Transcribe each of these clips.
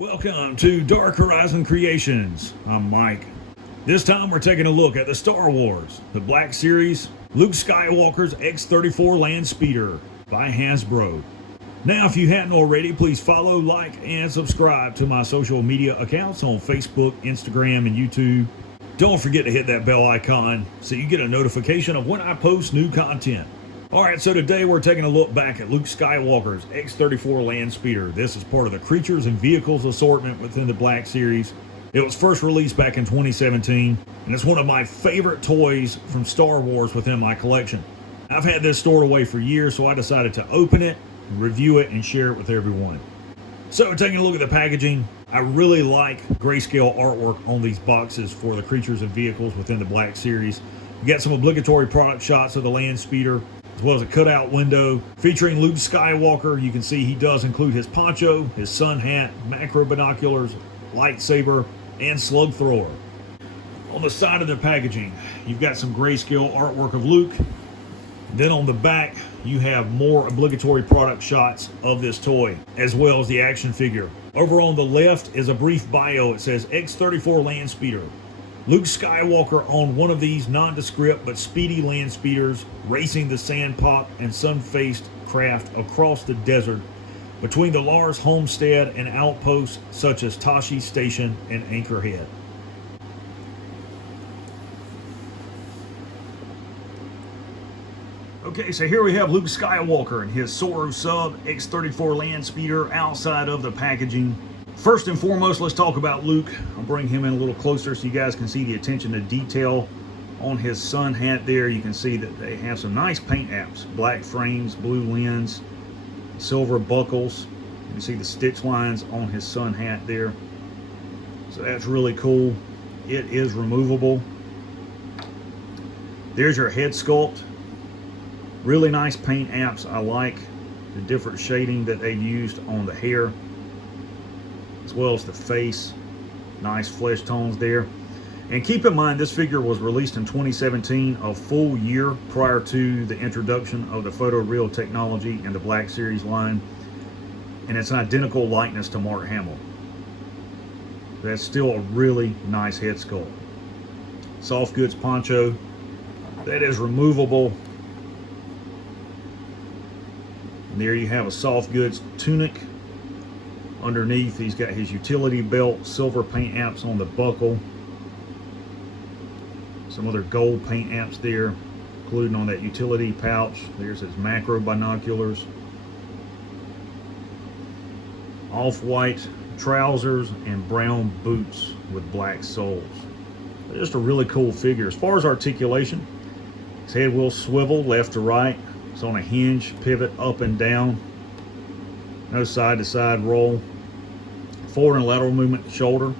Welcome to Dark Horizon Creations. I'm Mike. This time we're taking a look at the Star Wars, the Black Series, Luke Skywalker's X-34 Landspeeder by Hasbro. Now, if you hadn't already, please follow, like, and subscribe to my social media accounts on Facebook, Instagram, and YouTube. Don't forget to hit that bell icon so you get a notification of when I post new content. Alright, so today we're taking a look back at Luke Skywalker's X-34 Landspeeder. This is part of the Creatures and Vehicles assortment within the Black Series. It was first released back in 2017, and it's one of my favorite toys from Star Wars within my collection. I've had this stored away for years, so I decided to open it, review it, and share it with everyone. So, taking a look at the packaging, I really like grayscale artwork on these boxes for the Creatures and Vehicles within the Black Series. You got some obligatory product shots of the Landspeeder, as well as a cutout window featuring Luke Skywalker. You can see he does include his poncho, his sun hat, macro binoculars, lightsaber, and slug thrower. On the side of the packaging, you've got some grayscale artwork of Luke. Then on the back, you have more obligatory product shots of this toy, as well as the action figure. Over on the left is a brief bio. It says X-34 Landspeeder. Luke Skywalker on one of these nondescript but speedy land speeders, racing the sand-pop and sun-faced craft across the desert between the Lars homestead and outposts such as Tashi Station and Anchorhead. Okay, so here we have Luke Skywalker and his Soro Sub X-34 Landspeeder outside of the packaging. First and foremost, let's talk about Luke. I'll bring him in a little closer so you guys can see the attention to detail on his sun hat there. You can see that they have some nice paint apps. Black frames, blue lens, silver buckles. You can see the stitch lines on his sun hat there. So that's really cool. It is removable. There's your head sculpt. Really nice paint apps. I like the different shading that they've used on the hair, as well as the face. Nice flesh tones there. And keep in mind, this figure was released in 2017, a full year prior to the introduction of the photoreal technology in the Black Series line. And it's an identical likeness to Mark Hamill. That's still a really nice head sculpt. Soft goods poncho. That is removable. And there you have a soft goods tunic. Underneath, he's got his utility belt, silver paint apps on the buckle. Some other gold paint apps there, including on that utility pouch. There's his macro binoculars. Off-white trousers and brown boots with black soles. Just a really cool figure. As far as articulation, his head will swivel left to right. It's on a hinge, pivot up and down. No side-to-side roll. Forward and lateral movement shoulder.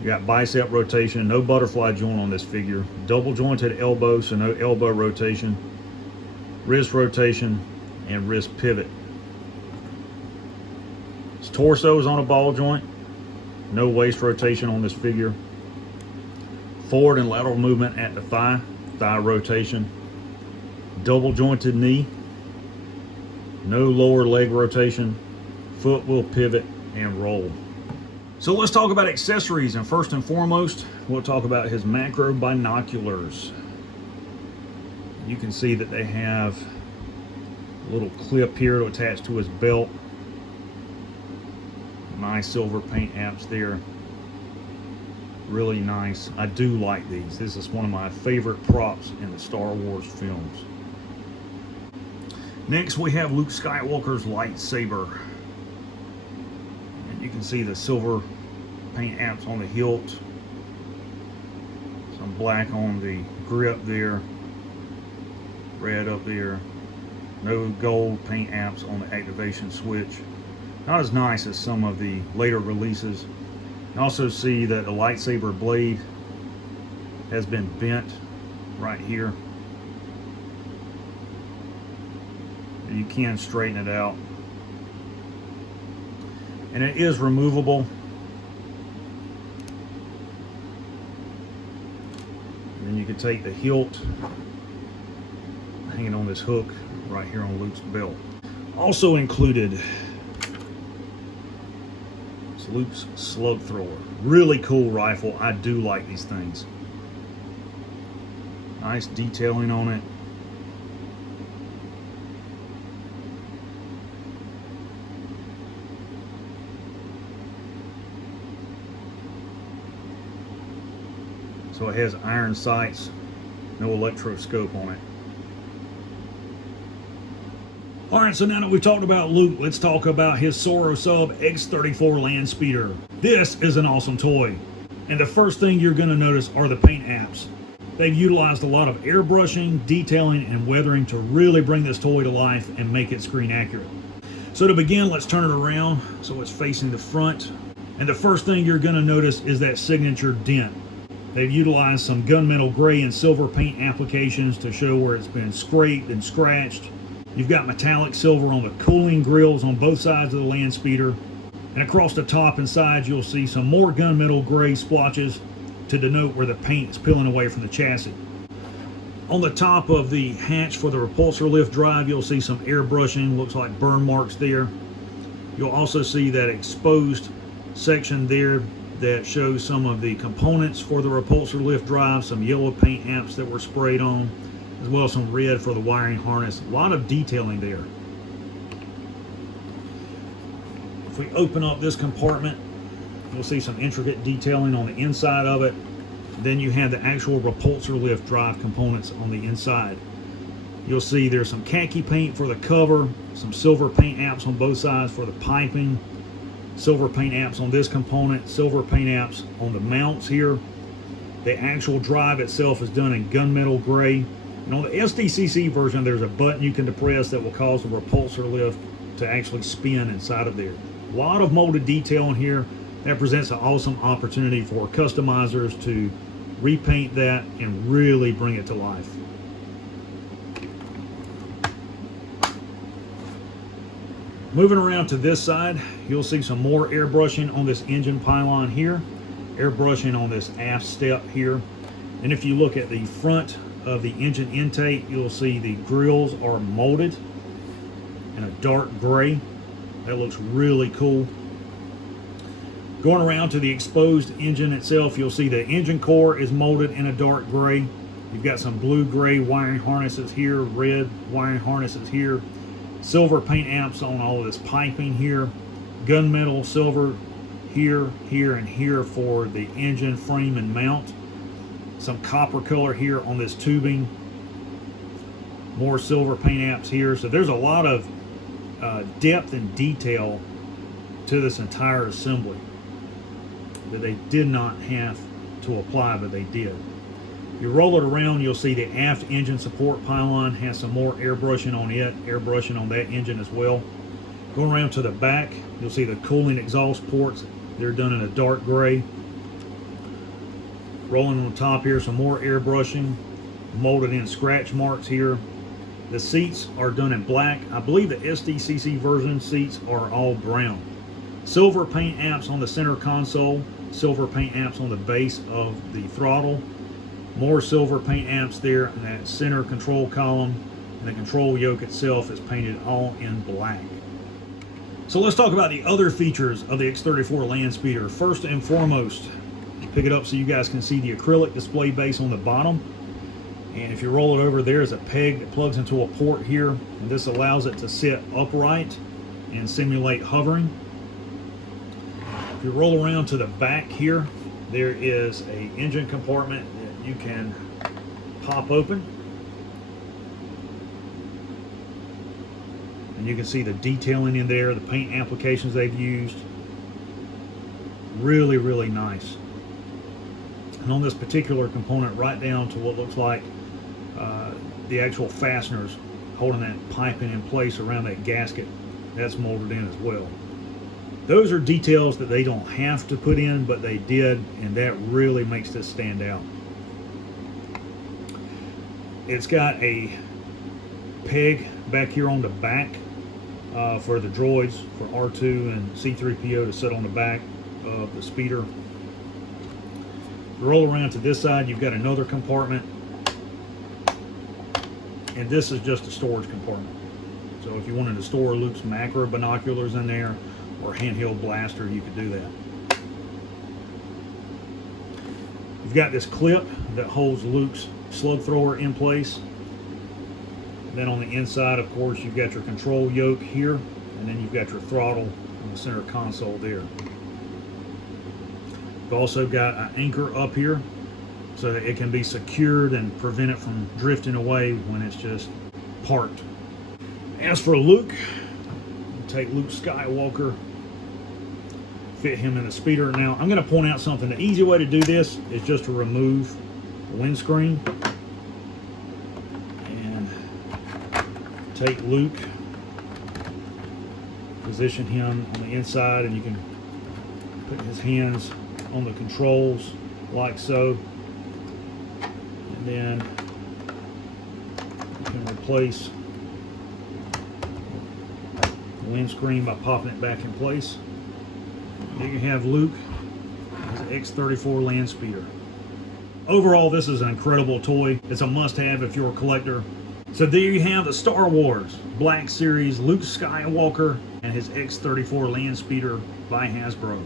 You got bicep rotation, no butterfly joint on this figure. Double jointed elbow, so no elbow rotation. Wrist rotation and wrist pivot. His torso is on a ball joint. No waist rotation on this figure. Forward and lateral movement at the thigh. Thigh rotation. Double jointed knee. No lower leg rotation. Foot will pivot and roll. So let's talk about accessories, and first and foremost, we'll talk about his macro binoculars. You can see that they have a little clip here to attach to his belt. Nice silver paint apps there. Really nice. I do like these. This is one of my favorite props in the Star Wars films. Next, we have Luke Skywalker's lightsaber. And you can see the silver paint apps on the hilt. Some black on the grip there. Red up there. No gold paint apps on the activation switch. Not as nice as some of the later releases. You also see that the lightsaber blade has been bent right here. You can straighten it out, and it is removable. And then you can take the hilt, hanging on this hook right here on Luke's belt. Also included It's Luke's slug thrower. Really cool rifle. I do like these things. Nice detailing on it. So it has iron sights, no electroscope on it. Alright, so now that we've talked about Luke, let's talk about his Soro Sub X34 Landspeeder. This is an awesome toy. And the first thing you're going to notice are the paint apps. They've utilized a lot of airbrushing, detailing, and weathering to really bring this toy to life and make it screen accurate. So to begin, let's turn it around so it's facing the front. And the first thing you're going to notice is that signature dent. They've utilized some gunmetal gray and silver paint applications to show where it's been scraped and scratched. You've got metallic silver on the cooling grills on both sides of the Landspeeder. And across the top and sides, you'll see some more gunmetal gray splotches to denote where the paint is peeling away from the chassis. On the top of the hatch for the repulsor lift drive, you'll see some airbrushing, looks like burn marks there. You'll also see that exposed section there that shows some of the components for the repulsor lift drive, some yellow paint apps that were sprayed on, as well as some red for the wiring harness. A lot of detailing there. If we open up this compartment, you'll see some intricate detailing on the inside of it. Then you have the actual repulsor lift drive components on the inside. You'll see there's some khaki paint for the cover, some silver paint apps on both sides for the piping, silver paint apps on this component, silver paint apps on the mounts here. The actual drive itself is done in gunmetal gray. And on the SDCC version, there's a button you can depress that will cause the repulsor lift to actually spin inside of there. A lot of molded detail in here. That presents an awesome opportunity for customizers to repaint that and really bring it to life. Moving around to this side, you'll see some more airbrushing on this engine pylon here, airbrushing on this aft step here. And if you look at the front of the engine intake, you'll see the grills are molded in a dark gray. That looks really cool. Going around to the exposed engine itself, you'll see the engine core is molded in a dark gray. You've got some blue-gray wiring harnesses here, red wiring harnesses here, silver paint apps on all of this piping here, gunmetal silver here, here, and here for the engine frame and mount. Some copper color here on this tubing. More silver paint apps here. So there's a lot of depth and detail to this entire assembly that they did not have to apply, but they did. If you roll it around, you'll see the aft engine support pylon has some more airbrushing on it, airbrushing on that engine as well. Going around to the back, you'll see the cooling exhaust ports. They're done in a dark gray. Rolling on the top here, some more airbrushing, molded in scratch marks here. The seats are done in black. I believe the SDCC version seats are all brown. Silver paint apps on the center console, silver paint apps on the base of the throttle. More silver paint apps there in that center control column, and the control yoke itself is painted all in black. So let's talk about the other features of the X34 Landspeeder. First and foremost, pick it up so you guys can see the acrylic display base on the bottom. And if you roll it over, there's a peg that plugs into a port here, and this allows it to sit upright and simulate hovering. If you roll around to the back here, there is a engine compartment that you can pop open. And you can see the detailing in there, the paint applications they've used. Really, really nice. And on this particular component, right down to what looks like the actual fasteners holding that piping in place around that gasket, that's molded in as well. Those are details that they don't have to put in, but they did, and that really makes this stand out. It's got a peg back here on the back for the droids, for R2 and C3PO to sit on the back of the speeder. Roll around to this side, you've got another compartment, and this is just a storage compartment. So if you wanted to store Luke's macro binoculars in there, or handheld blaster, you could do that. You've got this clip that holds Luke's slug thrower in place. Then on the inside, of course, you've got your control yoke here, and then you've got your throttle on the center console there. You've also got an anchor up here so that it can be secured and prevent it from drifting away when it's just parked. As for Luke, take Luke Skywalker, fit him in the speeder. Now, I'm going to point out something. The easy way to do this is just to remove the windscreen and take Luke, position him on the inside, and you can put his hands on the controls like so. And then you can replace the windscreen by popping it back in place. There you have Luke, his X34 Landspeeder. Overall, this is an incredible toy. It's a must-have if you're a collector. So there you have the Star Wars Black Series Luke Skywalker and his X34 Landspeeder by Hasbro.